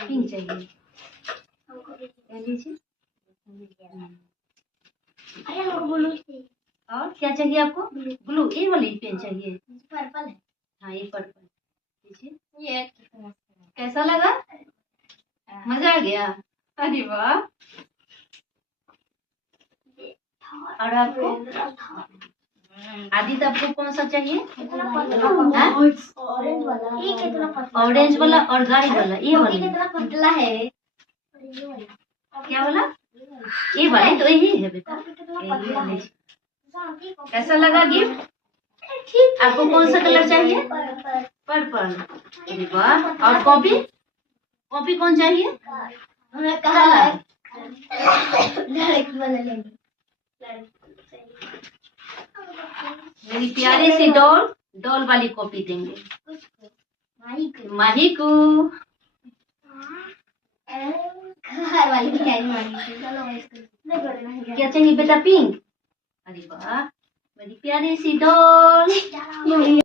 Pink चाहिए, ले लीजिए। और क्या चाहिए आपको? ब्लू, ये वाली पेन चाहिए? पर्पल है। हाँ ये पर्पल लीजिए। ये कैसा लगा? मजा आ गया? अरे वाह। और आपको आदित्य, आपको कौन सा चाहिए? ऑरेंज वाला। ये कितना पतला? ऑरेंज वाला और गाढ़ी वाला, ये वाला कितना पतला है? क्या वाला? ये वाला तो यही है बेटा। कैसा लगा गिफ्ट? आपको कौन सा कलर चाहिए? पर्पल। अरे वाह। और कॉपी, कॉपी कौन चाहिए? कलर। मेरी प्यारी सी डॉल, डॉल वाली कॉपी देंगे माही को। घर वाली मांगी। क्या चाहिए बेटा? पिंक। अरे वाह, मेरी प्यारी सी डॉल।